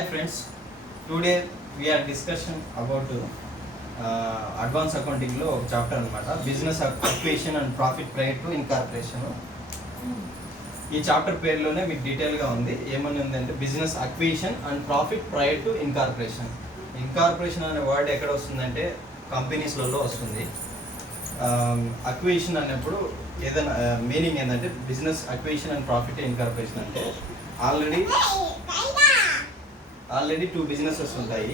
Hi friends, today we are discussion about advanced accounting లో chapter అన్నమాట business acquisition and profit prior to incorporation. ఈ chapter పేరులోనే మీకు డీటెయిల్గా ఉంది. ఏమని ఉందంటే business acquisition and profit prior to incorporation. Incorporation అనే వర్డ్ ఎక్కడ వస్తుందంటే కంపెనీస్లలో వస్తుంది. అక్విజిషన్ అన్నప్పుడు ఏదైనా మీనింగ్ ఏంటంటే business acquisition and profit incorporation అంటే ఆల్రెడీ 2 బిజినెసెస్ ఉంటాయి,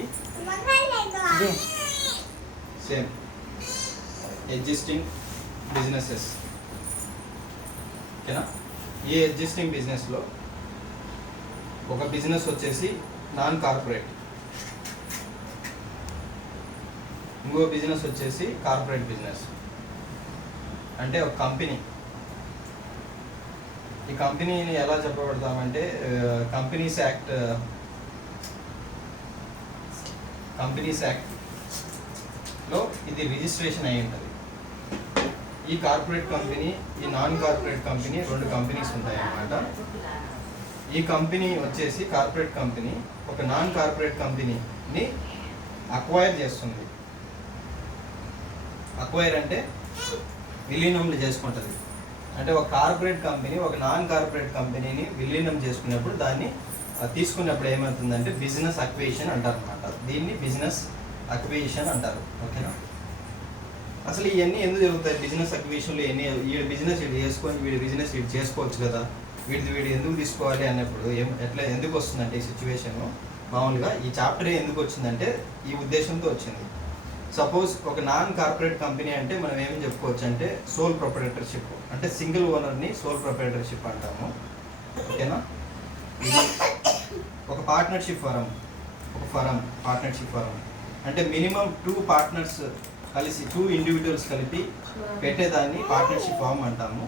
సేమ్ ఎగ్జిస్టింగ్ బిజినెసెస్. ఓకేనా? ఈ ఎగ్జిస్టింగ్ బిజినెస్లో ఒక బిజినెస్ వచ్చేసి నాన్ కార్పొరేట్, ఇంకో బిజినెస్ వచ్చేసి కార్పొరేట్ బిజినెస్. అంటే ఒక కంపెనీ, ఈ కంపెనీని ఎలా చెప్పబడతామంటే కంపెనీస్ యాక్ట్లో ఇది రిజిస్ట్రేషన్ అయి ఉంటుంది. ఈ కార్పొరేట్ కంపెనీ, ఈ నాన్ కార్పొరేట్ కంపెనీ, 2 కంపెనీస్ ఉంటాయి అన్నమాట. ఈ కంపెనీ వచ్చేసి కార్పొరేట్ కంపెనీ ఒక నాన్ కార్పొరేట్ కంపెనీని అక్వైర్ చేస్తుంది. అక్వైర్ అంటే విలీనంలు చేసుకుంటుంది. అంటే ఒక కార్పొరేట్ కంపెనీ ఒక నాన్ కార్పొరేట్ కంపెనీని విలీనం చేసుకున్నప్పుడు దాన్ని తీసుకున్నప్పుడు ఏమవుతుందంటే బిజినెస్ అక్విజిషన్ అంటారు అనమాట. దీన్ని బిజినెస్ అక్విజిషన్ అంటారు. ఓకేనా? అసలు ఇవన్నీ ఎందుకు జరుగుతాయి? బిజినెస్ అక్విజిషన్లో వీడి బిజినెస్ వీడు చేసుకొని వీడి బిజినెస్ వీడు చేసుకోవచ్చు కదా, వీడు ఎందుకు తీసుకోవాలి అన్నప్పుడు ఎందుకు వస్తుందంటే ఈ సిచ్యువేషన్ మామూలుగా ఈ చాప్టరే ఎందుకు వచ్చిందంటే ఈ ఉద్దేశంతో వచ్చింది. సపోజ్ ఒక నాన్ కార్పొరేట్ కంపెనీ అంటే మనం ఏమి చెప్పుకోవచ్చు అంటే సోల్ ప్రొపరేటర్షిప్, అంటే సింగిల్ ఓనర్ని సోల్ ప్రొపరేటర్షిప్ అంటాము. ఓకేనా? ఇది ఒక పార్ట్నర్షిప్ ఫరం పార్ట్నర్షిప్ ఫరం అంటే మినిమం 2 పార్ట్నర్స్ కలిసి 2 ఇండివిజువల్స్ కలిపి పెట్టేదాన్ని పార్ట్నర్షిప్ ఫామ్ అంటాము.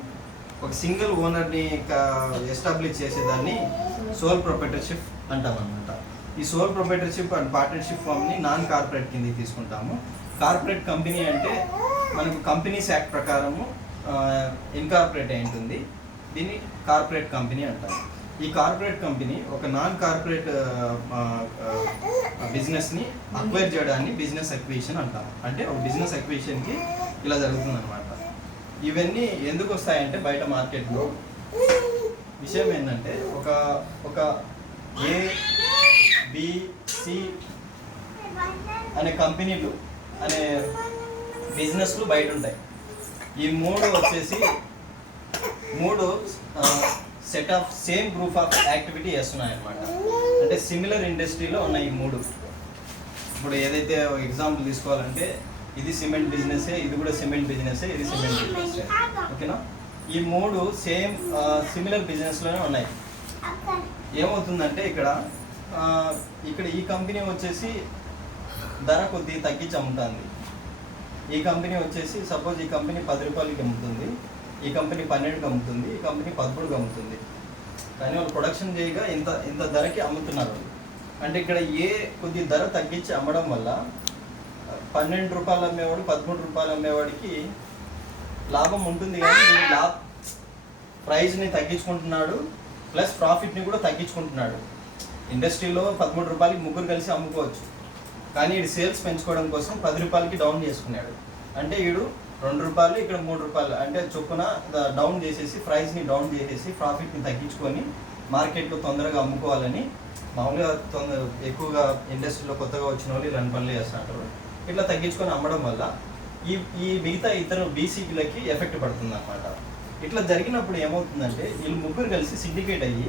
ఒక సింగిల్ ఓనర్ని ఎస్టాబ్లిష్ చేసేదాన్ని సోల్ ప్రొపరేటర్షిప్ అంటాం అనమాట. ఈ సోల్ ప్రొపరేటర్షిప్ అండ్ పార్ట్నర్షిప్ ఫామ్ని నాన్ కార్పొరేట్ కిందకి తీసుకుంటాము. కార్పొరేట్ కంపెనీ అంటే మనకు కంపెనీస్ యాక్ట్ ప్రకారము ఇన్కార్పొరేట్ అయి ఉంటుంది. దీన్ని కార్పొరేట్ కంపెనీ అంటాము. ఈ కార్పొరేట్ కంపెనీ ఒక నాన్ కార్పొరేట్ బిజినెస్ని అక్వైర్ చేయడాన్ని బిజినెస్ అక్విజిషన్ అంటాము. అంటే ఒక బిజినెస్ అక్విజిషన్కి ఇలా జరుగుతుంది అనమాట. ఇవన్నీ ఎందుకు వస్తాయంటే బయట మార్కెట్లో విషయం ఏంటంటే ఒక ABC అనే కంపెనీలు అనే బిజినెస్లు బయట ఉంటాయి. ఈ 3 వచ్చేసి 3 set of same group of activity చేస్తున్నాయి అన్నమాట. అంటే సిమిలర్ ఇండస్ట్రీలో ఉన్నాయి ఈ 3. ఇప్పుడు ఏదైతే ఎగ్జాంపుల్ తీసుకోవాలంటే ఇది సిమెంట్ బిజినెసే, ఇది కూడా సిమెంట్ బిజినెసే, ఇది సిమెంట్ బిజినెసే. ఓకేనా? ఈ 3 సేమ్ సిమిలర్ బిజినెస్లోనే ఉన్నాయి. ఏమవుతుందంటే ఇక్కడ ఈ కంపెనీ వచ్చేసి ధర కొద్దిగా తగ్గించి అమ్ముతుంది. ఈ కంపెనీ వచ్చేసి సపోజ్ ఈ కంపెనీ 10 రూపాయలకి అమ్ముతుంది, ఈ కంపెనీ 12కి అమ్ముతుంది, ఈ కంపెనీ 13కి అమ్ముతుంది. కానీ వాళ్ళు ప్రొడక్షన్ చేయగా ఇంత ధరకి అమ్ముతున్నారు. అంటే ఇక్కడ కొద్ది ధర తగ్గించి అమ్మడం వల్ల 12 రూపాయలు అమ్మేవాడు 13 రూపాయలు అమ్మేవాడికి లాభం ఉంటుంది. కానీ ప్రైస్ని తగ్గించుకుంటున్నాడు, ప్లస్ ప్రాఫిట్ని కూడా తగ్గించుకుంటున్నాడు. ఇండస్ట్రీలో 13 రూపాయలకి 3 కలిసి అమ్ముకోవచ్చు, కానీ వీడు సేల్స్ పెంచుకోవడం కోసం 10 రూపాయలకి డౌన్ చేసుకున్నాడు. అంటే వీడు 2 రూపాయలు ఇక్కడ 3 రూపాయలు అంటే చొప్పున డౌన్ చేసేసి ప్రైస్ని డౌన్ చేసేసి ప్రాఫిట్ని తగ్గించుకొని మార్కెట్లో తొందరగా అమ్ముకోవాలని మామూలుగా ఎక్కువగా ఇండస్ట్రీలో కొత్తగా వచ్చిన వాళ్ళు 2 పనులు చేస్తుంటారు. ఇట్లా తగ్గించుకొని అమ్మడం వల్ల ఈ మిగతా ఇతర బీసీలకి ఎఫెక్ట్ పడుతుంది అన్నమాట. ఇట్లా జరిగినప్పుడు ఏమవుతుందంటే వీళ్ళు 3 కలిసి సిండికేట్ అయ్యి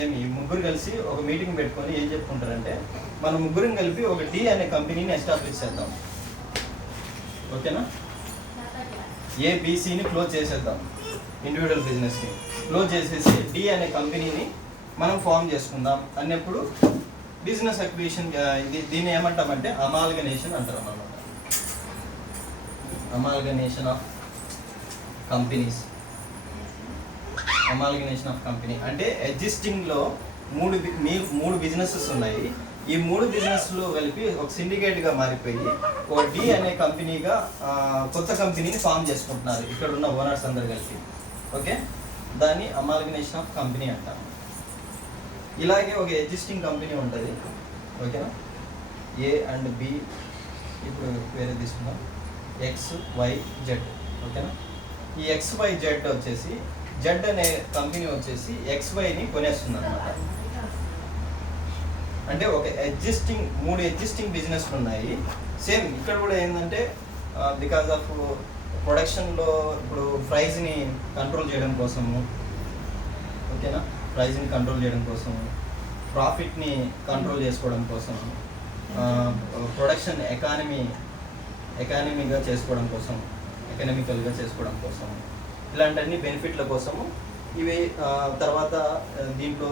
ఈ 3 కలిసి ఒక మీటింగ్ పెట్టుకొని ఏం చెప్పుకుంటారంటే మనం 3 కలిపి ఒక డి అనే కంపెనీని ఎస్టాబ్లిష్ చేద్దాం. ఓకేనా? ఏబిసిని క్లోజ్ చేసేద్దాం, ఇండివిజువల్ బిజినెస్ని క్లోజ్ చేసేసి డి అనే కంపెనీని మనం ఫామ్ చేసుకుందాం అన్నప్పుడు బిజినెస్ అక్విజిషన్. దీన్ని ఏమంటామంటే అమాల్గనేషన్ అంటారు అన్నమాట. అమాల్గనేషన్ ఆఫ్ కంపెనీస్. అమాల్గనేషన్ ఆఫ్ కంపెనీ అంటే ఎగ్జిస్టింగ్లో 3 బిజినెసెస్ ఉన్నాయి. ఈ 3 బిజినెస్లు కలిపి ఒక సిండికేట్గా మారిపోయి ఒక డి అనే కంపెనీగా కొత్త కంపెనీని ఫామ్ చేసుకుంటున్నారు ఇక్కడ ఉన్న ఓనర్స్ అందరు కలిపి. ఓకే? దాన్ని అమాల్గనేషన్ ఆఫ్ కంపెనీ అంటారు. ఇలాగే ఒక ఎగ్జిస్టింగ్ కంపెనీ ఉంటుంది, ఓకేనా. ఏ అండ్ బి, ఇప్పుడు వేరే తీసుకుందాం, XYZ, ఓకేనా. ఈ XYZ వచ్చేసి, జెడ్ అనే కంపెనీ వచ్చేసి XYని కొనేస్తుంది అనమాట. అంటే ఒక మూడు ఎగ్జిస్టింగ్ బిజినెస్లు ఉన్నాయి. సేమ్ ఇక్కడ కూడా ఏంటంటే బికాజ్ ఆఫ్ ప్రొడక్షన్లో ఇప్పుడు ప్రైస్ని కంట్రోల్ చేయడం కోసము, ఓకేనా, ప్రైస్ని కంట్రోల్ చేయడం కోసము, ప్రాఫిట్ని కంట్రోల్ చేసుకోవడం కోసము, ప్రొడక్షన్ ఎకానమీగా చేసుకోవడం కోసం, ఎకనామికల్గా చేసుకోవడం కోసం, ఇలాంటి బెనిఫిట్ల కోసము ఇవి. తర్వాత దీంట్లో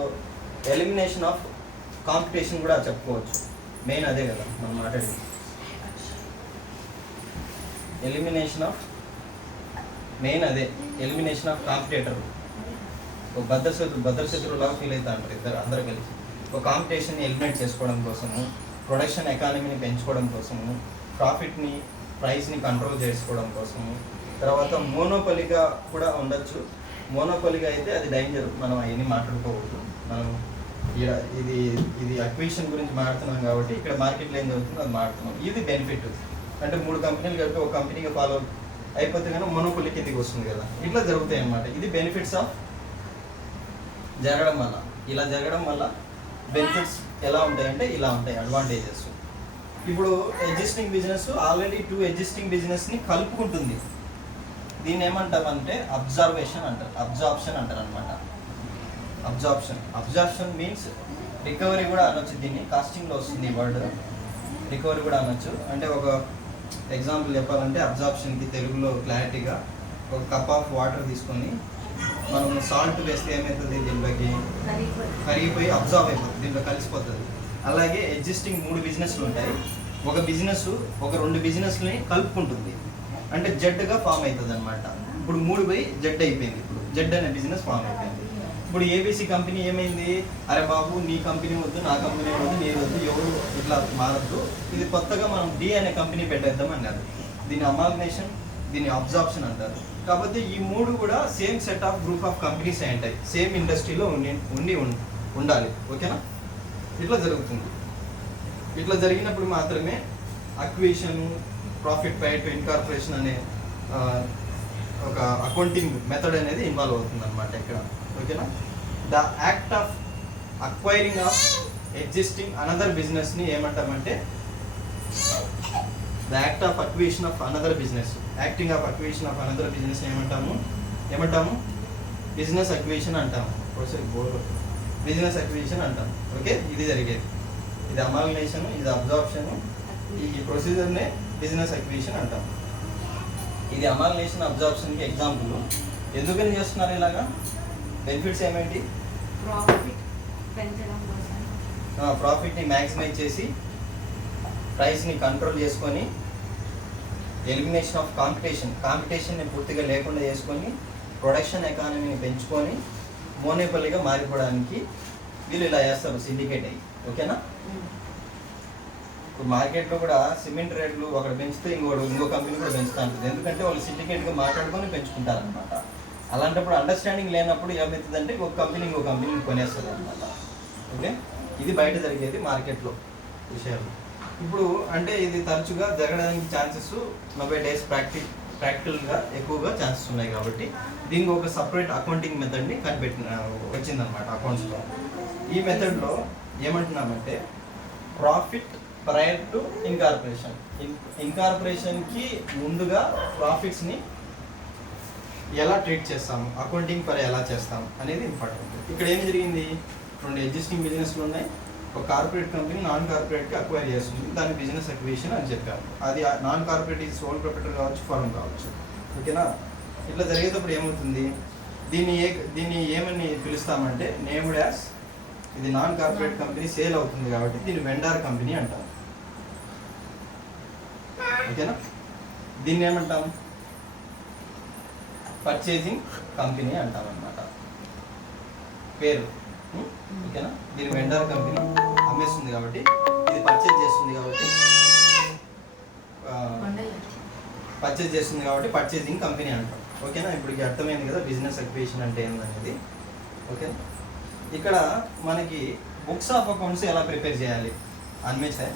ఎలిమినేషన్ ఆఫ్ కాంపిటీషన్ కూడా చెప్పుకోవచ్చు. మెయిన్ అదే కదా మనం మాట్లాడింది, ఎలిమినేషన్ ఆఫ్ కాంపిటేటర్. ఒక భద్రశత్రువులాగా ఫీల్ అవుతా అంటారు అందరూ కలిసి. ఒక కాంపిటీషన్ని ఎలిమినేట్ చేసుకోవడం కోసము, ప్రొడక్షన్ ఎకానమీని పెంచుకోవడం కోసము, ప్రైస్ని కంట్రోల్ చేసుకోవడం కోసము. తర్వాత మోనోపలిగా కూడా ఉండొచ్చు. మోనోపలిగా అయితే అది డేంజర్, మనం అవన్నీ మాట్లాడుకోకూడదు. మనం ఇది అక్విజిషన్ గురించి మాట్లాడుతున్నాం కాబట్టి ఇక్కడ మార్కెట్లో ఏం జరుగుతుందో అది మాట్లాడుతున్నాం. ఇది బెనిఫిట్. అంటే 3 కంపెనీలు కలిపి ఒక కంపెనీగా ఫాలో అయిపోతే కనుక మోనోపొలి కిందకి వస్తుంది కదా, ఇట్లా జరుగుతాయి అన్నమాట. ఇది బెనిఫిట్స్ ఆఫ్ జరగడం వల్ల. ఇలా జరగడం వల్ల బెనిఫిట్స్ ఎలా ఉంటాయంటే ఇలా ఉంటాయి అడ్వాంటేజెస్. ఇప్పుడు ఎగ్జిస్టింగ్ బిజినెస్ ఆల్రెడీ 2 ఎగ్జిస్టింగ్ బిజినెస్ని కలుపుకుంటుంది. దీన్ని ఏమంటామంటే అబ్జార్ప్షన్ అంటారు అనమాట. అబ్జార్ప్షన్ మీన్స్ రికవరీ కూడా అనొచ్చు. దీన్ని కాస్టింగ్లో వస్తుంది వర్డ్, రికవరీ కూడా అనొచ్చు. అంటే ఒక ఎగ్జాంపుల్ చెప్పాలంటే అబ్జార్ప్షన్కి తెలుగులో క్లారిటీగా, ఒక కప్ ఆఫ్ వాటర్ తీసుకొని మనం సాల్ట్ వేస్తే ఏమవుతుంది, దీంట్లోకి కరిగిపోయి అబ్జార్బ్ అయిపోతుంది, దీంట్లో కలిసిపోతుంది. అలాగే ఎగ్జిస్టింగ్ 3 బిజినెస్లు ఉంటాయి. ఒక బిజినెస్ ఒక 2 బిజినెస్ని కలుపుకుంటుంది, అంటే జెడ్గా ఫామ్ అవుతుంది అనమాట. ఇప్పుడు 3 బై జెడ్ అయిపోయింది. ఇప్పుడు జెడ్ అనే బిజినెస్ ఫామ్ అయిపోయింది. ఇప్పుడు ఏబీసీ కంపెనీ ఏమైంది, అరే బాబు నీ కంపెనీ వద్దు, నా కంపెనీ వద్దు, నీ వద్దు, ఎవరు ఇట్లా మారద్దు, ఇది కొత్తగా మనం డి అనే కంపెనీ పెట్టేద్దాం అన్నారు. దీని అమాల్గనేషన్, దీని అబ్జార్ప్షన్ అంటారు. కాకపోతే ఈ 3 కూడా same set of group of companies అయి ఉంటాయి, సేమ్ ఇండస్ట్రీలో ఉండాలి, ఓకేనా. ఇట్లా జరుగుతుంది. ఇట్లా జరిగినప్పుడు మాత్రమే అక్విజిషన్, ప్రాఫిట్ పైట్ ఇన్కార్పొరేషన్ అనే ఒక అకౌంటింగ్ మెథడ్ అనేది ఇన్వాల్వ్ అవుతుంది అనమాట ఇక్కడ, ఓకేనా. The act of acquiring of existing another బిజినెస్ని ఏమంటామంటే the act of acquisition of another business, acting of acquisition of another business ఏమంటాము బిజినెస్ అక్విజిషన్ అంటాము, బిజినెస్ అక్విజిషన్ అంటాం, ఓకే. ఇది జరిగేది, ఇది అమాల్గనేషన్, ఇది అబ్జార్ప్షన్, ఈ ప్రొసీజర్నే బిజినెస్ అక్విజిషన్ అంటాం. ఇది అమాల్గనేషన్, అబ్జార్ప్షన్కి ఎగ్జాంపుల్. ఎందుకని చేస్తున్నారు ఇలాగా? బెనిఫిట్స్ ఏమేంటి? ప్రాఫిట్ని మ్యాక్సిమైజ్ చేసి, ప్రైస్ని కంట్రోల్ చేసుకొని, ఎలిమినేషన్ ఆఫ్ కాంపిటీషన్ని పూర్తిగా లేకుండా చేసుకొని, ప్రొడక్షన్ ఎకానమీని పెంచుకొని, మోనోపొలీగా మారిపోవడానికి వీళ్ళు ఇలా చేస్తారు, సిండికేట్ అయ్యి, ఓకేనా. ఇప్పుడు మార్కెట్లో కూడా సిమెంట్ రేట్లు ఒకటి పెంచితే ఇంకో కంపెనీ కూడా పెంచుతూ ఉంటుంది. ఎందుకంటే వాళ్ళు సిండికేట్గా మాట్లాడుకొని పెంచుకుంటారు అనమాట. అలాంటప్పుడు అండర్స్టాండింగ్ లేనప్పుడు ఏమవుతుందంటే ఇంకో కంపెనీ కొనేస్తుంది అనమాట, ఓకే. ఇది బయట జరిగేది మార్కెట్లో విషయాలు. ఇప్పుడు అంటే ఇది తరచుగా జరగడానికి ఛాన్సెస్ నోవేడేస్ ప్రాక్టికల్గా ఎక్కువగా ఛాన్సెస్ ఉన్నాయి కాబట్టి దీనికి ఒక సపరేట్ అకౌంటింగ్ మెథడ్ని వచ్చిందనమాట అకౌంట్స్లో. ఈ మెథడ్లో ఏమంటున్నామంటే ప్రాఫిట్ ప్రయర్ టు ఇన్కార్పొరేషన్కి ముందుగా ప్రాఫిట్స్ని ఎలా ట్రీట్ చేస్తాము, అకౌంటింగ్ పర్ ఎలా చేస్తాము అనేది ఇంపార్టెంట్. ఇక్కడ ఏం జరిగింది, 2 ఎగ్జిస్టింగ్ బిజినెస్లు ఉన్నాయి. ఒక కార్పొరేట్ కంపెనీ నాన్ కార్పొరేట్కి అక్వైర్ చేస్తుంది, దాని బిజినెస్ అక్విజిషన్ అని చెప్పాము. అది నాన్ కార్పొరేట్ ఇది సోల్ ప్రొప్రైటర్ కావచ్చు, ఫర్మ్ కావచ్చు, ఓకేనా. ఇట్లా జరిగేటప్పుడు ఏమవుతుంది, దీన్ని ఏమని పిలుస్తామంటే నేమ్డ్ యాజ్, ఇది నాన్ కార్పొరేట్ కంపెనీ సేల్ అవుతుంది కాబట్టి దీన్ని వెండార్ కంపెనీ అంటాం, ఓకేనా. దీన్ని ఏమంటాం, పర్చేసింగ్ కంపెనీ అంటాం అన్నమాట పేరు, ఓకేనా. దీని వెండార్ కంపెనీ అమ్మేస్తుంది కాబట్టి, ఇది పర్చేజ్ చేస్తుంది కాబట్టి పర్చేసింగ్ కంపెనీ అంటాం, ఓకేనా. ఇప్పుడు అర్థమైంది కదా బిజినెస్ అక్విజిషన్ అంటే ఏందనేది, ఓకేనా. ఇక్కడ మనకి బుక్స్ ఆఫ్ అకౌంట్స్ ఎలా ప్రిపేర్ చేయాలి అనిపించే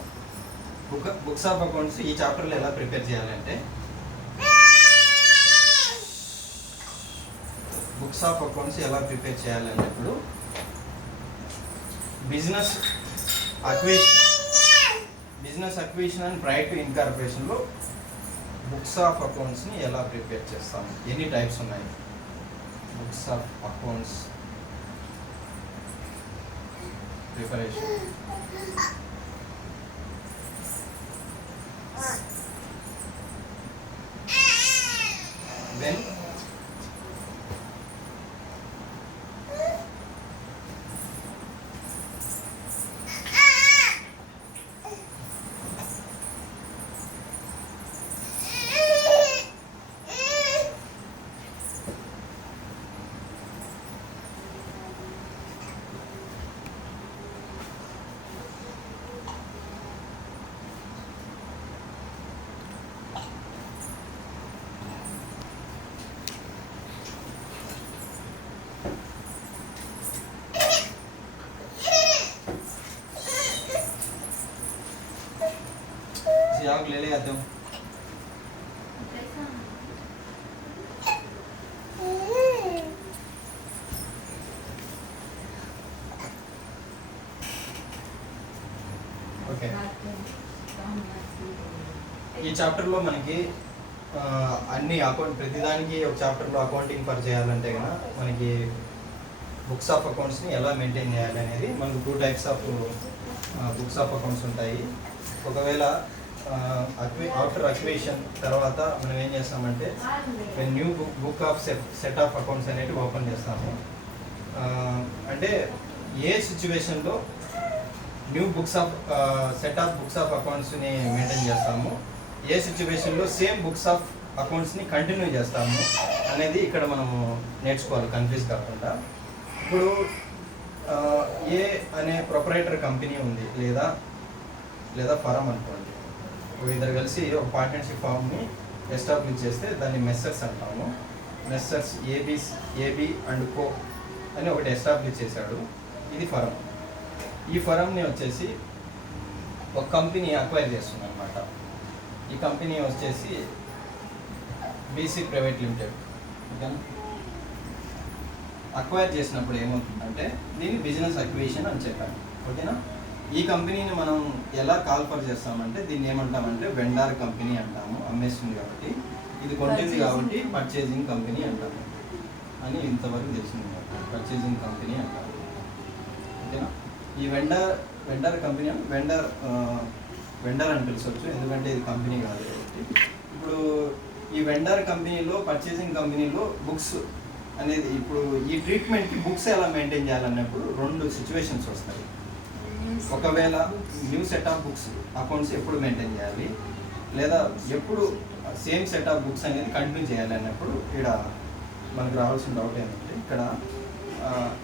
బుక్స్ ఆఫ్ అకౌంట్స్ ఈ చాప్టర్లో ఎలా ప్రిపేర్ చేయాలంటే బుక్స్ ఆఫ్ అకౌంట్స్ ఎలా ప్రిపేర్ చేయాలన్నప్పుడు business acquisition and prior to ఇన్కార్పొరేషన్లో బుక్స్ ఆఫ్ అకౌంట్స్ని ఎలా ప్రిపేర్ చేస్తాము, ఎన్ని టైప్స్ ఉన్నాయి books of accounts preparation. When आग ले ले आते हूँ. ఓకే, ఈ చాప్టర్లో మనకి అన్ని అకౌంట్ ప్రతిదానికి ఒక చాప్టర్లో అకౌంటింగ్ ఫర్ చేయాలంటే కనుక మనకి బుక్స్ ఆఫ్ అకౌంట్స్ని ఎలా మెయింటైన్ చేయాలి అనేది మనకు 2 types of books of accounts ఉంటాయి. ఒకవేళ ఆఫ్టర్ అక్విజిషన్ తర్వాత మనం ఏం చేస్తామంటే new book of set of accounts అనేవి ఓపెన్ చేస్తాము. అంటే ఏ సిచ్యువేషన్లో new books of set of books of అకౌంట్స్ని మెయింటైన్ చేస్తాము, ఏ సిచ్యువేషన్లో సేమ్ బుక్స్ ఆఫ్ అకౌంట్స్ని కంటిన్యూ చేస్తాము అనేది ఇక్కడ మనము నేర్చుకోవాలి కన్ఫ్యూజ్ కాకుండా. ఇప్పుడు ఏ అనే ప్రొపరైటర్ కంపెనీ ఉంది లేదా ఫరం అనుకోండి, ఇద్దరు కలిసి ఒక పార్ట్నర్షిప్ ఫామ్ని ఎస్టాబ్లిష్ చేస్తే దాన్ని మెస్సర్స్ అంటాము. మెస్సర్స్ ఏబి అండ్ కో అని ఒకటి ఎస్టాబ్లిష్ చేశాడు, ఇది ఫరం. ఈ ఫరంని వచ్చేసి ఒక కంపెనీ అక్వైర్ చేస్తుంది అనమాట. ఈ కంపెనీ వచ్చేసి బీసీ ప్రైవేట్ లిమిటెడ్. ఓకేనా, అక్వైర్ చేసినప్పుడు ఏమవుతుందంటే దీన్ని బిజినెస్ అక్విజిషన్ అని చెప్పాను. ఓకేనా, ఈ కంపెనీని మనం ఎలా కాల్ఫర్ చేస్తామంటే దీన్ని ఏమంటామంటే వెండార్ కంపెనీ అంటాము. అమ్మేస్తుంది కాబట్టి, ఇది కొంటుంది కాబట్టి పర్చేజింగ్ కంపెనీ అంటాము అని ఇంతవరకు తెలిసింది. పర్చేజింగ్ కంపెనీ అంటాము. ఓకేనా, ఈ వెండర్ కంపెనీ అని వెండర్ అని పిలిచవచ్చు, ఎందుకంటే ఇది కంపెనీ కాదు కాబట్టి. ఇప్పుడు ఈ వెండర్ కంపెనీలో పర్చేసింగ్ కంపెనీలో బుక్స్ అనేది ఇప్పుడు ఈ ట్రీట్మెంట్కి బుక్స్ ఎలా మెయింటైన్ చేయాలన్నప్పుడు 2 సిచ్యువేషన్స్ వస్తాయి. ఒకవేళ new set of books accounts ఎప్పుడు మెయింటైన్ చేయాలి, లేదా ఎప్పుడు సేమ్ సెట్ ఆఫ్ బుక్స్ అనేది కంటిన్యూ చేయాలి అన్నప్పుడు ఇక్కడ మనకు రావాల్సిన డౌట్ ఏంటంటే, ఇక్కడ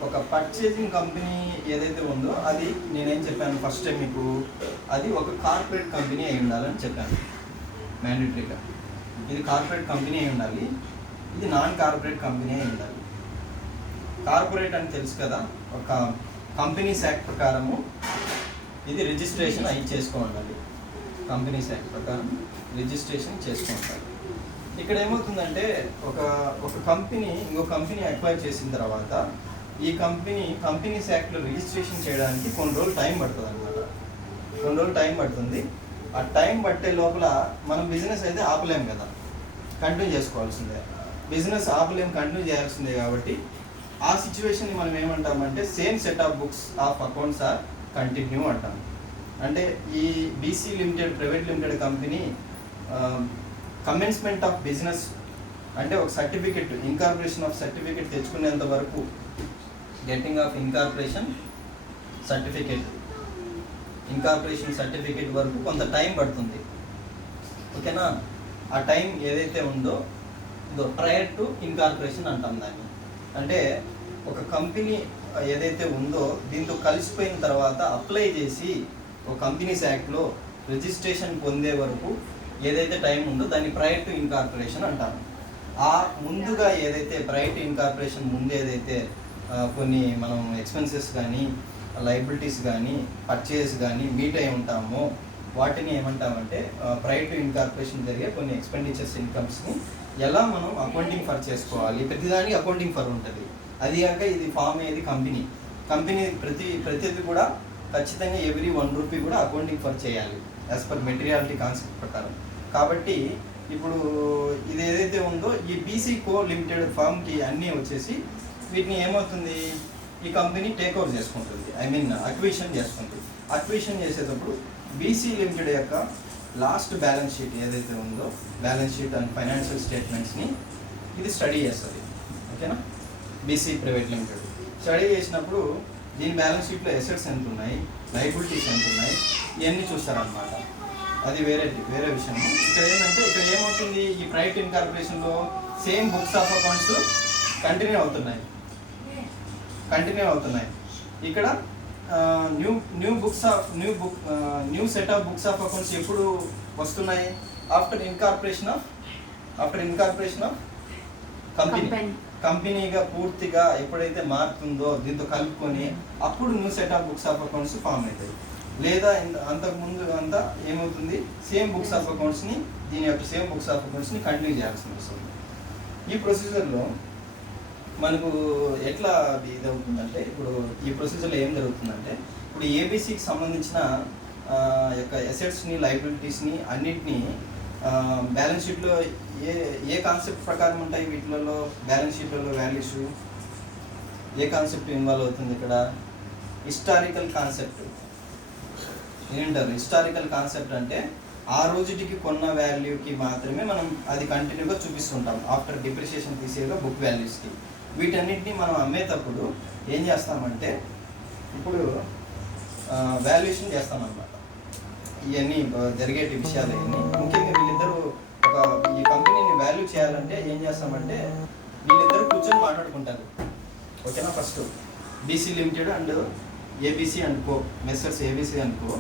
ఒక పర్చేసింగ్ కంపెనీ ఏదైతే ఉందో అది నేనేం చెప్పాను ఫస్ట్ టైం మీకు, అది ఒక కార్పొరేట్ కంపెనీ అయి ఉండాలని చెప్పాను మ్యాండేటరీగా. ఇది కార్పొరేట్ కంపెనీ అయి ఉండాలి, ఇది నాన్ కార్పొరేట్ కంపెనీ అయి ఉండాలి. కార్పొరేట్ అని తెలుసు కదా, ఒక కంపెనీస్ యాక్ట్ ప్రకారము ఇది రిజిస్ట్రేషన్ అయి చేసుకోవాలి. కంపెనీస్ యాక్ట్ ప్రకారం రిజిస్ట్రేషన్ చేసుకోవాలి. ఇక్కడ ఏమవుతుందంటే ఒక కంపెనీ ఇంకో కంపెనీ అక్వైర్ చేసిన తర్వాత ఈ కంపెనీస్ యాక్ట్లో రిజిస్ట్రేషన్ చేయడానికి కొన్ని రోజులు టైం పడుతుంది అనమాట. కొన్ని రోజులు టైం పడుతుంది. ఆ టైం పట్టే లోపల మనం బిజినెస్ అయితే ఆపలేం కదా, కంటిన్యూ చేసుకోవాల్సిందే. బిజినెస్ ఆపలేం, కంటిన్యూ చేయాల్సిందే. కాబట్టి ఆ సిచ్యువేషన్ని మనం ఏమంటామంటే same set of books of accounts are continue అంటాం. అంటే ఈ BC limited private limited company commencement of business అంటే ఒక సర్టిఫికెట్, ఇన్కార్పొరేషన్ ఆఫ్ సర్టిఫికెట్ తెచ్చుకునేంత వరకు, గెట్టింగ్ ఆఫ్ ఇన్కార్పొరేషన్ సర్టిఫికెట్ వరకు కొంత టైం పడుతుంది. ఓకేనా, ఆ టైం ఏదైతే ఉందో ప్రయర్ టు ఇన్కార్పొరేషన్ అంటాం దాన్ని. అంటే ఒక కంపెనీ ఏదైతే ఉందో దీంతో కలిసిపోయిన తర్వాత అప్లై చేసి ఒక కంపెనీస్ యాక్ట్లో రిజిస్ట్రేషన్ పొందే వరకు ఏదైతే టైం ఉందో దాన్ని ప్రయర్ టు ఇన్కార్పొరేషన్ అంటారు. ఆ ముందుగా ఏదైతే ప్రయర్ టు ఇన్కార్పొరేషన్ ముందు ఏదైతే కొన్ని మనం ఎక్స్పెన్సెస్ కానీ లైబిలిటీస్ కానీ పర్చేస్ కానీ మీట్ అయి ఉంటామో వాటిని ఏమంటామంటే ప్రైవేట్ ఇన్కార్పొరేషన్ జరిగే కొన్ని ఎక్స్పెండిచర్స్ ఇన్కమ్స్ని ఎలా మనం అకౌంటింగ్ ఫర్ చేసుకోవాలి. ప్రతిదానికి అకౌంటింగ్ ఫర్ ఉంటుంది. అది కాక ఇది ఫామ్ అయ్యేది కంపెనీ ప్రతిది కూడా ఖచ్చితంగా ఎవ్రీ ₹1 కూడా అకౌంటింగ్ ఫర్ చేయాలి యాజ్ పర్ మెటీరియాలిటీ కాన్సెప్ట్ ప్రకారం. కాబట్టి ఇప్పుడు ఇది ఏదైతే ఉందో ఈ బీసీ కో లిమిటెడ్ ఫామ్కి అన్నీ వచ్చేసి వీటిని ఏమవుతుంది, ఈ కంపెనీ టేక్ ఓవర్ చేసుకుంటుంది, అక్విజిషన్ చేసుకుంటుంది. అక్విజిషన్ చేసేటప్పుడు బీసీ లిమిటెడ్ యొక్క లాస్ట్ బ్యాలెన్స్ షీట్ ఏదైతే ఉందో బ్యాలెన్స్ షీట్ అండ్ ఫైనాన్షియల్ స్టేట్మెంట్స్ని ఇది స్టడీ చేస్తుంది. ఓకేనా, బీసీ ప్రైవేట్ లిమిటెడ్ స్టడీ చేసినప్పుడు దీని బ్యాలెన్స్ షీట్లో అసెట్స్ ఎంత ఉన్నాయి, లైబిలిటీస్ ఎంత ఉన్నాయి, ఇవన్నీ చూస్తారనమాట. అది వేరే విషయం. ఇక్కడ ఏంటంటే ఇక్కడ ఏమవుతుంది, ఈ ప్రైవేట్ ఇన్కార్పొరేషన్లో same books of accounts continue అవుతున్నాయి. ఇక్కడ new set of books of accounts ఎప్పుడు వస్తున్నాయి, ఆఫ్టర్ ఇన్కార్పొరేషన్ ఆఫ్ కంపెనీగా పూర్తిగా ఎప్పుడైతే మారుతుందో దీంతో కలుపుకొని అప్పుడు new set of books of accounts form అవుతాయి. లేదా అంతకుముందు అంతా ఏమవుతుంది, సేమ్ బుక్స్ ఆఫ్ అకౌంట్స్ని దీని యొక్క సేమ్ బుక్స్ ఆఫ్ అకౌంట్స్ని కంటిన్యూ చేయాల్సి వస్తుంది. ఈ ప్రొసీజర్లో మనకు ఎట్లా ఇది అవుతుందంటే, ఇప్పుడు ఈ ప్రొసీజర్లో ఏం జరుగుతుందంటే, ఇప్పుడు ఏబీసీకి సంబంధించిన యొక్క అసెట్స్ని లైబిలిటీస్ని అన్నింటినీ బ్యాలెన్స్ షీట్లో ఏ కాన్సెప్ట్ ప్రకారం ఉంటాయి. వీటిలలో బ్యాలెన్స్ షీట్లలో వాల్యూస్ ఏ కాన్సెప్ట్ ఇన్వాల్వ్ అవుతుంది, ఇక్కడ హిస్టారికల్ కాన్సెప్ట్ ఏంటారు. హిస్టారికల్ కాన్సెప్ట్ అంటే ఆ రోజుటికి కొన్న వాల్యూకి మాత్రమే మనం అది కంటిన్యూగా చూపిస్తుంటాం ఆఫ్టర్ డిప్రిషియేషన్ తీసేగా బుక్ వాల్యూస్కి. వీటన్నిటిని మనం అమ్మేటప్పుడు ఏం చేస్తామంటే ఇప్పుడు వాల్యుయేషన్ చేస్తామన్నమాట. ఇవన్నీ జరిగేటి విషయాలు ఇవన్నీ ముఖ్యంగా వీళ్ళిద్దరూ ఈ కంపెనీని వాల్యూ చేయాలంటే ఏం చేస్తామంటే వీళ్ళిద్దరూ కూర్చొని మాట్లాడుకుంటారు. ఓకేనా, first BC limited and ABC and co Messrs ABC and co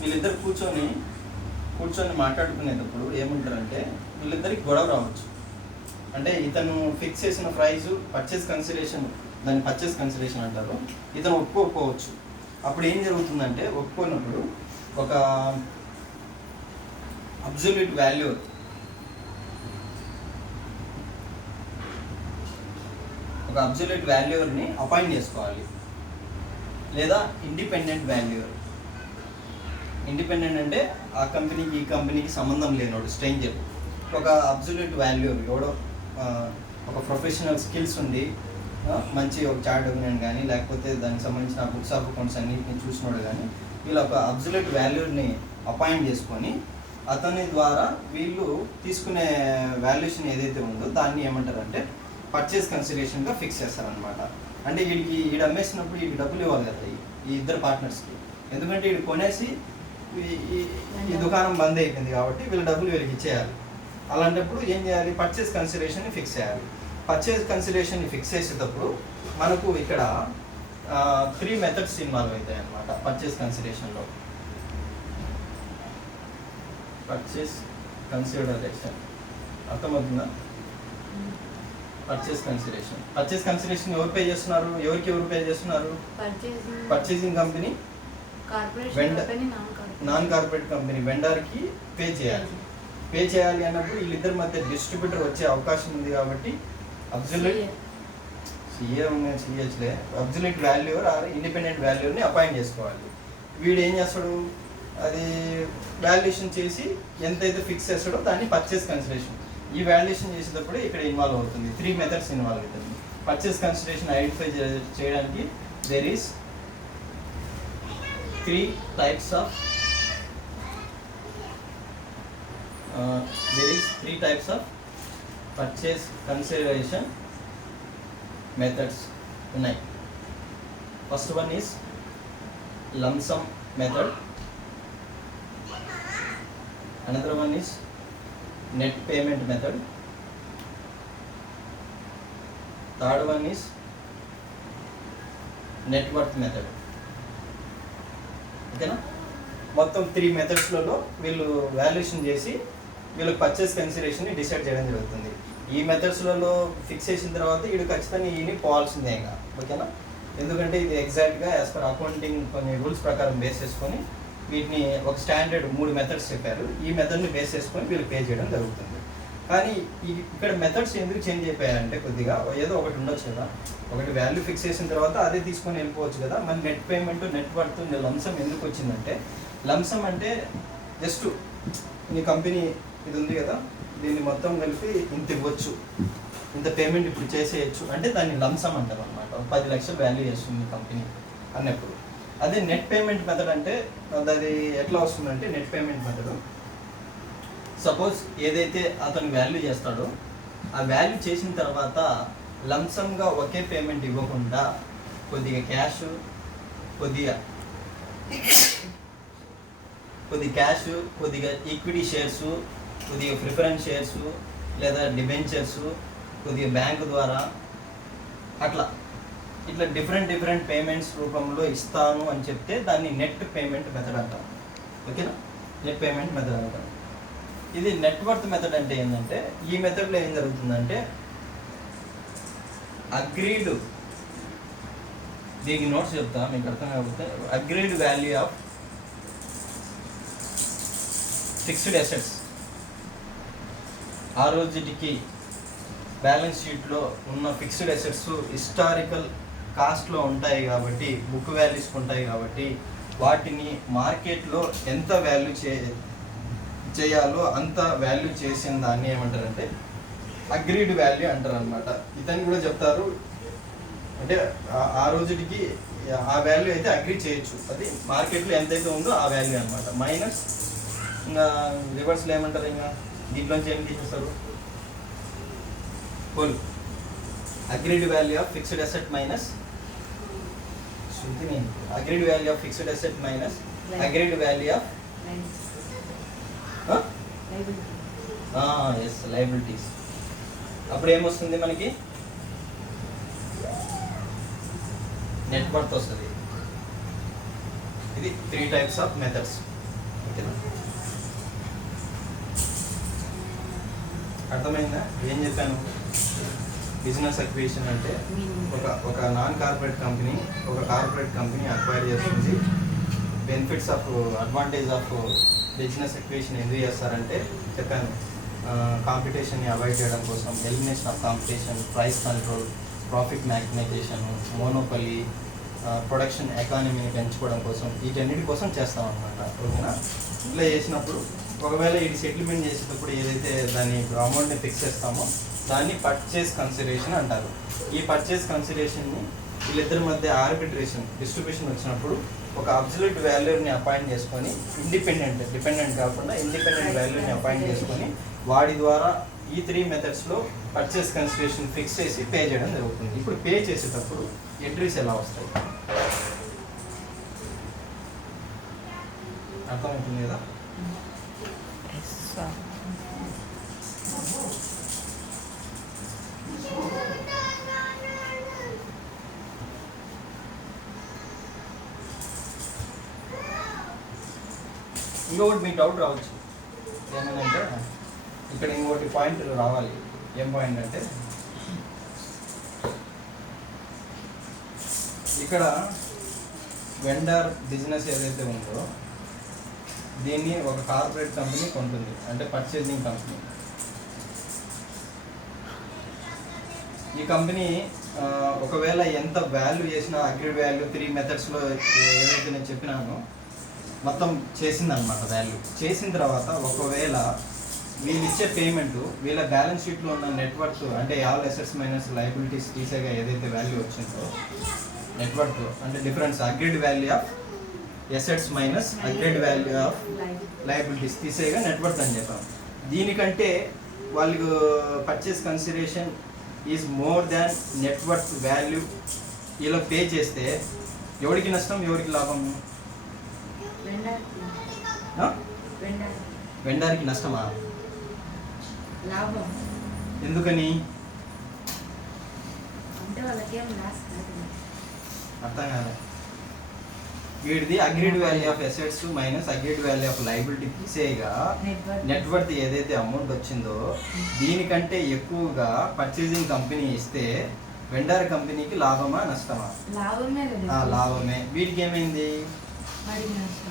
వీళ్ళిద్దరు కూర్చొని మాట్లాడుకునేటప్పుడు ఏమంటారంటే వీళ్ళిద్దరికి గొడవ రావచ్చు. అంటే ఇతను ఫిక్స్ చేసిన ప్రైస్ పర్చేస్ కన్సిడరేషన్ అంటారు, ఇతను ఒప్పుకోవచ్చు. అప్పుడు ఏం జరుగుతుందంటే ఒప్పుకున్నప్పుడు ఒక అబ్సల్యూట్ వాల్యూర్ని అపాయింట్ చేసుకోవాలి. లేదా ఇండిపెండెంట్ అంటే ఆ కంపెనీకి ఈ కంపెనీకి సంబంధం లేనోడు, స్ట్రేంజర్. ఒక అబ్సల్యూట్ వాల్యూర్ ఎవడో ఒక ప్రొఫెషనల్ స్కిల్స్ ఉండి మంచి ఒక చార్ట్ డొమినెంట్ కానీ లేకపోతే దానికి సంబంధించిన బుక్స్ ఆఫ్ అకౌంట్స్ అన్నింటినీ చూసినోడు కానీ వీళ్ళు ఒక అబ్సల్యూట్ వాల్యూర్ని అపాయింట్ చేసుకొని అతని ద్వారా వీళ్ళు తీసుకునే వాల్యుయేషన్ ఏదైతే ఉందో దాన్ని ఏమంటారంటే పర్చేస్ కన్సిడరేషన్గా ఫిక్స్ చేస్తారనమాట. అంటే వీడు అమ్మేసినప్పుడు వీడికి డబ్బులు ఇవ్వాలి కదా ఈ ఇద్దరు పార్ట్నర్స్కి. ఎందుకంటే వీడు కొనేసి ఈ దుకాణం బంద్ అయిపోయింది కాబట్టి వీళ్ళ డబ్బులు వీళ్ళకి ఇచ్చేయాలి. అలాంటప్పుడు ఏం చేయాలి, పర్చేస్ కన్సిడరేషన్ని ఫిక్స్ చేయాలి. పర్చేస్ కన్సిడరేషన్ని ఫిక్స్ చేసేటప్పుడు మనకు ఇక్కడ 3 మెథడ్స్ ఇన్వాల్వ్ అవుతాయి అన్నమాట. పర్చేస్ కన్సిడరేషన్లో పర్చేస్ కన్సిడరేషన్ అర్థమవుతుందా? పర్చేస్ కన్సిడరేషన్ ఎవరు పే చేస్తున్నారు, ఎవరు పే చేస్తున్నారు? Purchasing company, non corporate company వెండర్కి పే చేయాలి అన్నప్పుడు వీళ్ళిద్దరి మధ్య డిస్ట్రిబ్యూటర్ వచ్చే అవకాశం ఉంది కాబట్టి అబ్సల్యూట్ వాల్యూర్ ఆర్ ఇండిపెండెంట్ వాల్యూర్ని అపాయింట్ చేసుకోవాలి. వీడు ఏం చేస్తాడు, అది వాల్యుయేషన్ చేసి ఎంతైతే ఫిక్స్ చేస్తాడో దాన్ని పర్చేస్ కన్సిడరేషన్. ఈ వాల్యుయేషన్ చేసేటప్పుడు ఇక్కడ ఇన్వాల్వ్ అవుతుంది. 3 మెథడ్స్ ఇన్వాల్వ్ అవుతుంది. పర్చేస్ కన్సిడరేషన్ ఐడెంటిఫై చేయడానికి there is 3 types of purchase consideration methods ఉన్నాయి. First one is lump sum method, another one is net payment method, third one is net worth method. ఓకేనా, మొత్తం 3 మెథడ్స్లలో వీళ్ళు valuation చేసి వీళ్ళకి purchase కన్సిడరేషన్ని decide చేయడం జరుగుతుంది. ఈ మెథడ్స్లలో ఫిక్స్ చేసిన తర్వాత వీడు ఖచ్చితంగా ఈయన పోవాల్సిందే ఇంకా, ఓకేనా. ఎందుకంటే ఇది ఎగ్జాక్ట్గా యాజ్ పర్ అకౌంటింగ్ కొన్ని రూల్స్ ప్రకారం బేస్ చేసుకొని వీటిని ఒక స్టాండర్డ్ 3 మెథడ్స్ చెప్పారు. ఈ మెథడ్ని బేస్ చేసుకొని వీళ్ళు పే చేయడం జరుగుతుంది. కానీ ఇక్కడ మెథడ్స్ ఎందుకు చేంజ్ అయిపోయాయంటే కొద్దిగా ఏదో ఒకటి ఉండొచ్చు కదా, ఒకటి వాల్యూ ఫిక్స్ చేసిన తర్వాత అదే తీసుకొని వెళ్ళిపోవచ్చు కదా. మన net payment, net worth, lump sum ఎందుకు వచ్చిందంటే, లంసమ్ అంటే జస్ట్ నీ కంపెనీ ఇది ఉంది కదా, దీన్ని మొత్తం కలిపి ఇంత ఇవ్వచ్చు, ఇంత పేమెంట్ ఇప్పుడు చేసేయచ్చు అంటే దాన్ని లంసమ్ అంటారు అనమాట. 10 లక్షలు వాల్యూ చేస్తుంది కంపెనీ అన్నప్పుడు. అదే నెట్ పేమెంట్ మెథడ్ అంటే అది ఎట్లా వస్తుందంటే, నెట్ పేమెంట్ మెథడ్ సపోజ్ ఏదైతే అతను వాల్యూ చేస్తాడో ఆ వాల్యూ చేసిన తర్వాత లంసమ్గా ఒకే పేమెంట్ ఇవ్వకుండా కొద్దిగా క్యాష్, కొద్దిగా క్యాష్, కొద్దిగా ఈక్విటీ షేర్స్, కొద్దిగా ప్రిఫరెన్స్ షేర్స్ లేదా డిబెంచర్స్, కొద్దిగా బ్యాంకు ద్వారా ఇట్లా డిఫరెంట్ పేమెంట్స్ రూపంలో ఇస్తాను అని చెప్తే దాన్ని నెట్ పేమెంట్ మెథడ్ అంటాం, ఓకేనా. నెట్ పేమెంట్ మెథడ్ అంటాం. ఇది నెట్వర్త్ మెథడ్ అంటే ఏంటంటే, ఈ మెథడ్లో ఏం జరుగుతుందంటే అగ్రీడ్, దీనికి నోట్స్ చెప్తా మీకు అర్థం కాకపోతే, agreed value of fixed assets ఆ రోజుకి బ్యాలెన్స్ షీట్లో ఉన్న ఫిక్స్డ్ అసెట్స్ హిస్టారికల్ కాస్ట్లో ఉంటాయి కాబట్టి, బుక్ వాల్యూస్ ఉంటాయి కాబట్టి, వాటిని మార్కెట్లో ఎంత వాల్యూ చేయాలో అంత వాల్యూ చేసిన దాన్ని ఏమంటారంటే అగ్రీడ్ వాల్యూ అంటారు అనమాట. ఇతను కూడా చెప్తారు అంటే ఆ రోజుకి ఆ వాల్యూ అయితే అగ్రీ చేయొచ్చు, అది మార్కెట్లో ఎంతైతే ఉందో ఆ వాల్యూ అనమాట. మైనస్ ఇంకా రివర్స్లో ఏమంటారు, ఇంకా దీంట్లోంచి ఏం తీసేస్తారు, whole agreed value of fixed asset minus agreed value of fixed asset minus agreed value of S liabilities. అప్పుడు ఏమొస్తుంది మనకి, నెట్ వర్త్ వస్తుంది. ఇది 3 టైప్స్ ఆఫ్ మెథడ్స్, ఓకేనా. అర్థమైందా ఏం చెప్పాను? బిజినెస్ అక్విజిషన్ అంటే ఒక నాన్ కార్పొరేట్ కంపెనీ ఒక కార్పొరేట్ కంపెనీ అక్వైర్ చేస్తుంది. Benefits of advantage of business acquisition ఎందుకు చేస్తారంటే చెప్పాను, కాంపిటీషన్ని అవాయిడ్ చేయడం కోసం, elimination of competition, price control, profit maximization, monopoly, production ఎకానమీని పెంచుకోవడం కోసం, వీటన్నిటి కోసం చేస్తాం అన్నమాట, ఓకేనా. ఇట్లా చేసినప్పుడు ఒకవేళ ఇది సెటిల్మెంట్ చేసేటప్పుడు ఏదైతే దాన్ని అమౌంట్ని ఫిక్స్ చేస్తామో దాన్ని పర్చేస్ కన్సిడరేషన్ అంటారు. ఈ పర్చేస్ కన్సిడరేషన్ని వీళ్ళిద్దరి మధ్య ఆర్బిట్రేషన్ డిస్ట్రిబ్యూషన్ వచ్చినప్పుడు ఒక అబ్సల్యూట్ వాల్యూని అపాయింట్ చేసుకొని, డిపెండెంట్ కాకుండా ఇండిపెండెంట్ వాల్యూని అపాయింట్ చేసుకొని వాడి ద్వారా ఈ 3 మెథడ్స్లో పర్చేస్ కన్సిడరేషన్ ఫిక్స్ చేసి పే చేయడం జరుగుతుంది. ఇప్పుడు పే చేసేటప్పుడు ఎంట్రీస్ ఎలా వస్తాయి అర్థమవుతుంది కదా. ఇంకొకటి మీకు డౌట్ రావచ్చు ఏమనంటే, ఇక్కడ ఇంకోటి పాయింట్ రావాలి. ఏం పాయింట్ అంటే, ఇక్కడ వెండర్ బిజినెస్ ఏదైతే ఉందో దీన్ని ఒక కార్పొరేట్ కంపెనీ కొంటుంది, అంటే పర్చేసింగ్ కంపెనీ. ఈ కంపెనీ ఒకవేళ ఎంత వాల్యూ చేసినా అగ్రీడ్ వాల్యూ 3 మెథడ్స్లో ఏదైతే నేను చెప్పినానో మొత్తం చేసిందనమాట. వాల్యూ చేసిన తర్వాత ఒకవేళ వీళ్ళు ఇచ్చే పేమెంట్ వీళ్ళ బ్యాలెన్స్ షీట్లో ఉన్న నెట్వర్క్ అంటే ఆల్ అసెట్స్ మైనస్ లయబిలిటీస్ తీసేగా ఏదైతే వాల్యూ వచ్చిందో, నెట్వర్క్ అంటే difference agreed value of assets minus agreed value of liabilities తీసేగా నెట్వర్క్ అని చెప్పాం. దీనికంటే వాళ్ళకు purchase consideration is more than net worth value ఇలా పే చేస్తే ఎవరికి నష్టం, ఎవరికి లాభం? వెండర్కి నష్టమా, లాభం? ఎందుకని అంటే వాళ్ళకి ఏం లాస్ కాదు. అర్థం కాదు. వీడిది agreed value of assets minus agreed value of liability తీసేయగా నెట్ వర్త్ ఏదైతే అమౌంట్ వచ్చిందో దీనికంటే ఎక్కువగా పర్చేసింగ్ కంపెనీ ఇస్తే వెండర్ కంపెనీకి లాభమా నష్టమా? లాభమే. వీటికి ఏమైంది?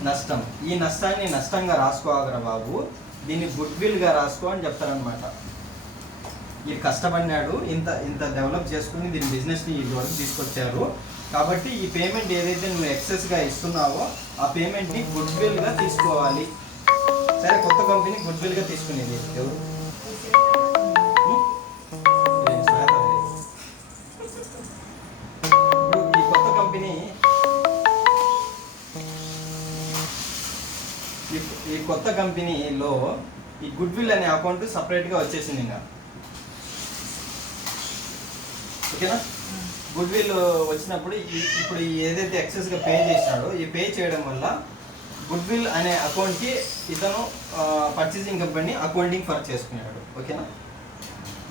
నష్టం. ఈ నష్టాన్ని నష్టంగా రాసుకోగరా బాబు, దీన్ని గుడ్ విల్గా రాసుకో అని చెప్తారనమాట. ఇది కష్టపడినాడు, ఇంత ఇంత డెవలప్ చేసుకుని దీని బిజినెస్ని ఇది వరకు తీసుకొచ్చారు కాబట్టి ఈ పేమెంట్ ఏదైతే నువ్వు ఎక్సెస్గా ఇస్తున్నావో ఆ పేమెంట్ని గుడ్ విల్గా తీసుకోవాలి. సరే, కొత్త కంపెనీ గుడ్ విల్గా తీసుకునేది ఎవరు? ఈ కొత్త కంపెనీ ఈ కొత్త కంపెనీలో ఈ గుడ్ విల్ అనే అకౌంట్ సపరేట్గా వచ్చేసింది ఇంకా. ఓకేనా? గుడ్ విల్ వచ్చినప్పుడు ఇప్పుడు ఏదైతే ఎక్సెస్గా పే చేసినాడో ఈ పే చేయడం వల్ల గుడ్ విల్ అనే అకౌంట్కి ఇతను పర్చేసింగ్ కంపెనీ అకౌంటింగ్ ఫర్ చేసుకున్నాడు. ఓకేనా?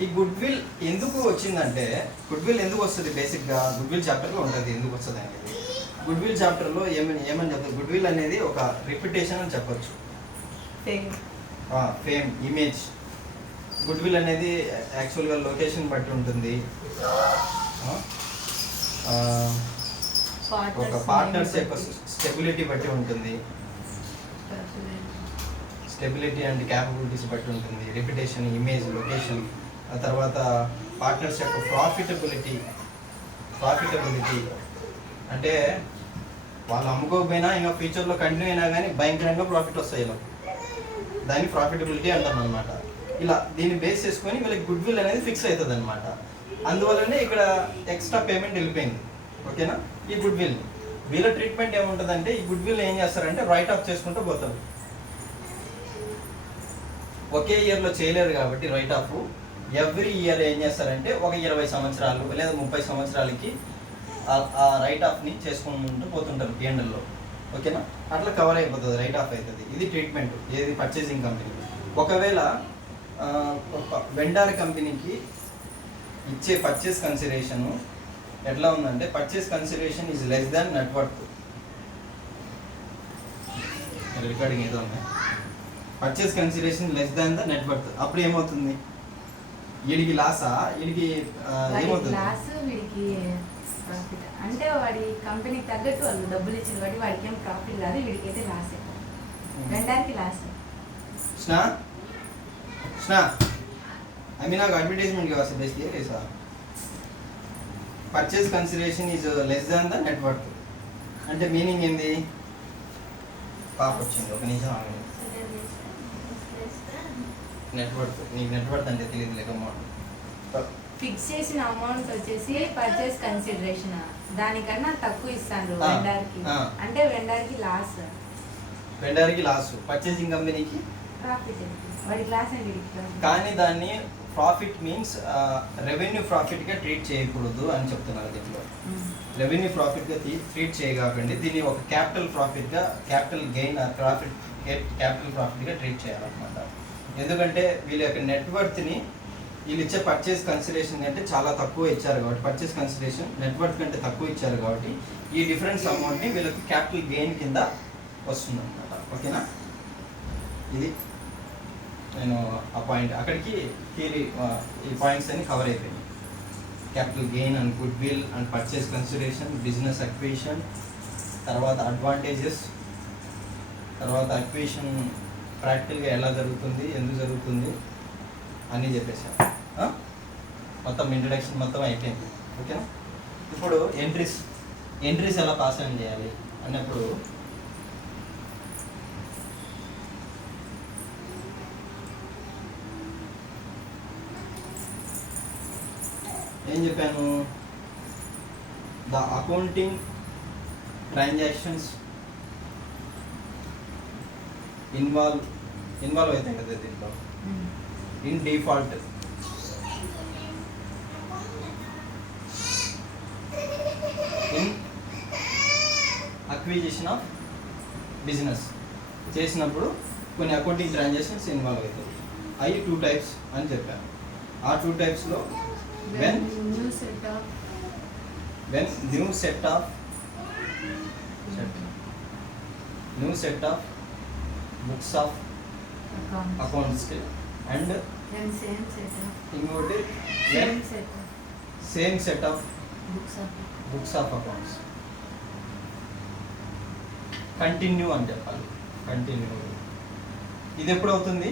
ఈ గుడ్ విల్ ఎందుకు వచ్చిందంటే, గుడ్ విల్ ఎందుకు వస్తుంది? బేసిక్గా గుడ్ విల్ చాప్టర్లో ఉంటుంది ఎందుకు వస్తుంది అనేది. గుడ్ విల్ చాప్టర్లో ఏమని చెప్తారు? గుడ్ విల్ అనేది ఒక రిప్యుటేషన్ అని చెప్పొచ్చు, ఫేమ్, ఇమేజ్. గుడ్ విల్ అనేది యాక్చువల్గా లొకేషన్ బట్టి ఉంటుంది, ఒక పార్ట్నర్స్ యొక్క స్టెబిలిటీ బట్టి ఉంటుంది, స్టెబిలిటీ అండ్ క్యాపబిలిటీస్ బట్టి ఉంటుంది, రెప్యుటేషన్, ఇమేజ్, లొకేషన్. ఆ తర్వాత పార్ట్నర్స్ యొక్క ప్రాఫిటబిలిటీ అంటే వాళ్ళు అమ్ముకోకపోయినా ఇంకా ఫ్యూచర్లో కంటిన్యూ అయినా కానీ భయంకరంగా ప్రాఫిట్ వస్తాయి ఇలా, దాన్ని ప్రాఫిటబిలిటీ అంటాం అనమాట. ఇలా దీన్ని బేస్ చేసుకొని వీళ్ళకి గుడ్ విల్ అనేది ఫిక్స్ అవుతుంది అనమాట. అందువల్లనే ఇక్కడ ఎక్స్ట్రా పేమెంట్ వెళ్ళిపోయింది. ఓకేనా? ఈ గుడ్ విల్ వీళ్ళ ట్రీట్మెంట్ ఏముంటుందంటే, ఈ గుడ్ విల్ ఏం చేస్తారంటే రైట్ ఆఫ్ చేసుకుంటూ పోతారు. ఒకే ఇయర్లో చేయలేరు కాబట్టి రైట్ ఆఫ్ ఎవ్రీ ఇయర్ ఏం చేస్తారంటే ఒక 20 సంవత్సరాలు లేదా 30 సంవత్సరాలకి ఆ రైట్ ఆఫ్ని చేసుకుంటూ పోతుంటారు పిఎండ్ఎల్లో. ఓకేనా? అట్లా కవర్ అయిపోతుంది, రైట్ ఆఫ్ అవుతుంది. ఇది ట్రీట్మెంట్ ఏది పర్చేసింగ్ కంపెనీ. ఒకవేళ వెండర్ కంపెనీకి ఇచ్చే పర్చేస్ కన్సిడరేషన్ ఎట్లా ఉందంటే, purchase consideration is less than net worth. Recording ఏదో ఉంది, purchase consideration less than the net worth. అప్పుడు ఏమవుతుంది? వీడికి లాసా? వీడికి ఏమవుతుంది? అంటే వాడి కంపెనీకి తగ్గట్టు వాళ్ళు డబ్బులు ఇచ్చిన వాడి వాడికి ఏం ప్రాఫిట్ కాదు, వీడికి అయితే లాస్. వెండర్కి లాస్. आम्ही నాకు అడ్వర్టైజ్మెంట్ की वास्ते बेचती है कैसा? Purchase consideration is less than the net worth అంటే మీనింగ్ ఏంది? పాప వచ్చింది, ఒక నిమిషం ఆగండి. నెట్ వర్త్, నీకు నెట్ వర్త్ అంటే తెలియదు లేక ఫిక్స్ చేసిన అమౌంట్ వచ్చేసి పర్చేస్ కన్సిడరేషన్ దానికన్నా తక్కువ ఇస్తాను వెండర్కి, అంటే వెండర్కి లాస్. వెండర్కి లాస్, పర్చేసింగ్ కంపెనీకి ప్రాఫిట్. వాడికి లాస్ అండి. కానీ దాన్ని ప్రాఫిట్ మీన్స్ రెవెన్యూ ప్రాఫిట్గా ట్రీట్ చేయకూడదు అని చెప్తున్నారు దీంట్లో. రెవెన్యూ ప్రాఫిట్గా ట్రీట్ చేయకండి, దీన్ని ఒక క్యాపిటల్ ప్రాఫిట్గా, క్యాపిటల్ గెయిన్ ప్రాఫిట్, క్యాపిటల్ ప్రాఫిట్గా ట్రీట్ చేయాలన్నమాట. ఎందుకంటే వీళ్ళ యొక్క నెట్వర్త్ని వీళ్ళు ఇచ్చే పర్చేస్ కన్సిడరేషన్ కంటే చాలా తక్కువ ఇచ్చారు కాబట్టి, పర్చేస్ కన్సిడరేషన్ నెట్వర్త్ కంటే తక్కువ ఇచ్చారు కాబట్టి ఈ డిఫరెన్స్ అమౌంట్ని వీళ్ళకి క్యాపిటల్ గెయిన్ కింద వస్తుంది అనమాట. ఓకేనా? ఇది నేను ఆ పాయింట్ అక్కడికి థియరీ, ఈ పాయింట్స్ అన్ని కవర్ అయిపోయింది. Capital gain and good will and purchase consideration, business acquisition, తర్వాత అడ్వాంటేజెస్, తర్వాత అక్విజిషన్ ప్రాక్టికల్గా ఎలా జరుగుతుంది, ఎందుకు జరుగుతుంది అన్నీ చెప్పేసాను. మొత్తం ఇంట్రడక్షన్ మొత్తం అయిపోయింది. ఓకేనా? ఇప్పుడు ఎంట్రీస్ ఎలా పాస్ ఆన్ చేయాలి అన్నప్పుడు ఏం చెప్పాను? ద అకౌంటింగ్ ట్రాన్సాక్షన్స్ ఇన్వాల్వ్ అవుతాయి కదా దీంట్లో. In default in acquisition of business చేసినప్పుడు కొన్ని అకౌంటింగ్ ట్రాన్సాక్షన్స్ ఇన్వాల్వ్ అవుతాయి. అవి 2 types అని చెప్పాను. ఆ 2 typesలో when new set of new set of books of అకౌంట్స్కి అండ్ సేమ్ సెట్ ఇంకోటి same set of books of accounts. Continue అని చెప్పాలి. కంటిన్యూ ఇది ఎప్పుడు అవుతుంది?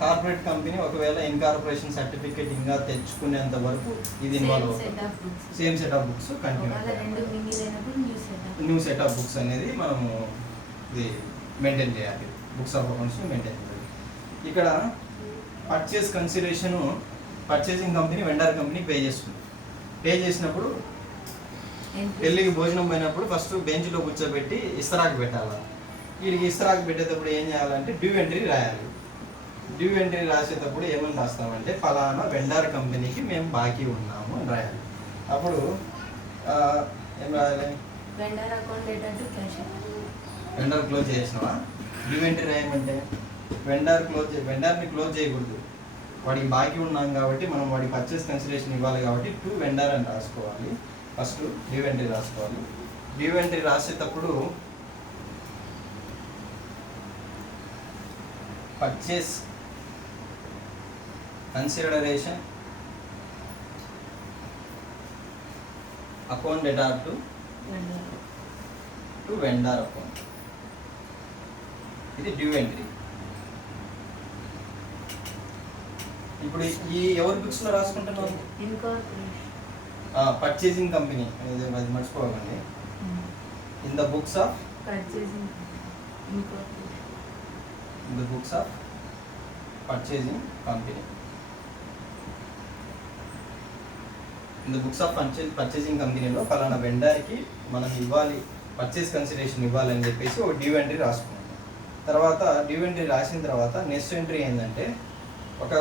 కార్పొరేట్ కంపెనీ ఒకవేళ ఇన్కార్పొరేషన్ సర్టిఫికేట్ ఇంకా తెచ్చుకునేంత వరకు ఇది ఇన్వాల్వ్ అవుతుంది. Same set of books continue. New set of books అనేది మనము ఇది మెయింటైన్ చేయాలి. బుక్స్ ఆఫ్ అకౌంట్స్ని మెయింటైన్ చేయాలి. ఇక్కడ purchase consideration purchasing company vendor company pay చేస్తుంది. పే చేసినప్పుడు పెళ్ళికి భోజనం పోయినప్పుడు ఫస్ట్ బెంచ్లో కూర్చోబెట్టి ఇస్తరాకు పెట్టాలి. వీడికి ఇస్తరాకు పెట్టేటప్పుడు ఏం చేయాలంటే డ్యూ ఎంట్రీ రాయాలి. డ్యూ ఎంట్రీ రాసేటప్పుడు ఏమని రాస్తామంటే ఫలానా వెండర్ కంపెనీకి మేము బాకీ ఉన్నాము అని రాయాలి. అప్పుడు ఏం రాయాలి? వెండర్ క్లోజ్ చేసినావా? డ్యూ ఎంట్రీ రాయమంటే వెండర్ని క్లోజ్ చేయకూడదు. వాడికి బాకీ ఉన్నాం కాబట్టి మనం వాడికి పర్చేస్ కన్సిడరేషన్ ఇవ్వాలి కాబట్టి టు వెండర్ అని రాసుకోవాలి. ఫస్ట్ డ్యూ ఎంట్రీ రాసుకోవాలి. డ్యూ ఎంట్రీ రాసేటప్పుడు purchase consideration account data to vendor account, ఇది డ్యూ ఎంట్రీ. ఇప్పుడు ఈ ఎవరి బుక్స్లో రాసుకుంటున్నాను? పర్చేసింగ్ కంపెనీ, అది మర్చిపోకండి. In the books of purchasing company. In the books of purchasing కంపెనీలో ఫలానా వెండర్కి మనం ఇవ్వాలి, పర్చేస్ కన్సిడరేషన్ ఇవ్వాలని చెప్పేసి ఒక డ్యూ ఎంట్రీ రాసుకున్నాం. తర్వాత డ్యూ ఎంట్రీ రాసిన తర్వాత నెక్స్ట్ ఎంట్రీ ఏంటంటే ఒక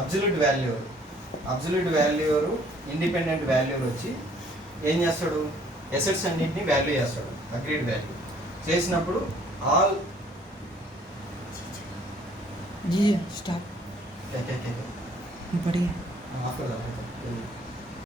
అబ్జల్యూట్ వాల్యూరు ఇండిపెండెంట్ వాల్యూర్ వచ్చి ఏం చేస్తాడు? ఎసెట్స్ అన్నింటినీ వాల్యూ చేస్తాడు. అగ్రీడ్ వాల్యూ చేసినప్పుడు ఆల్ स्टॉप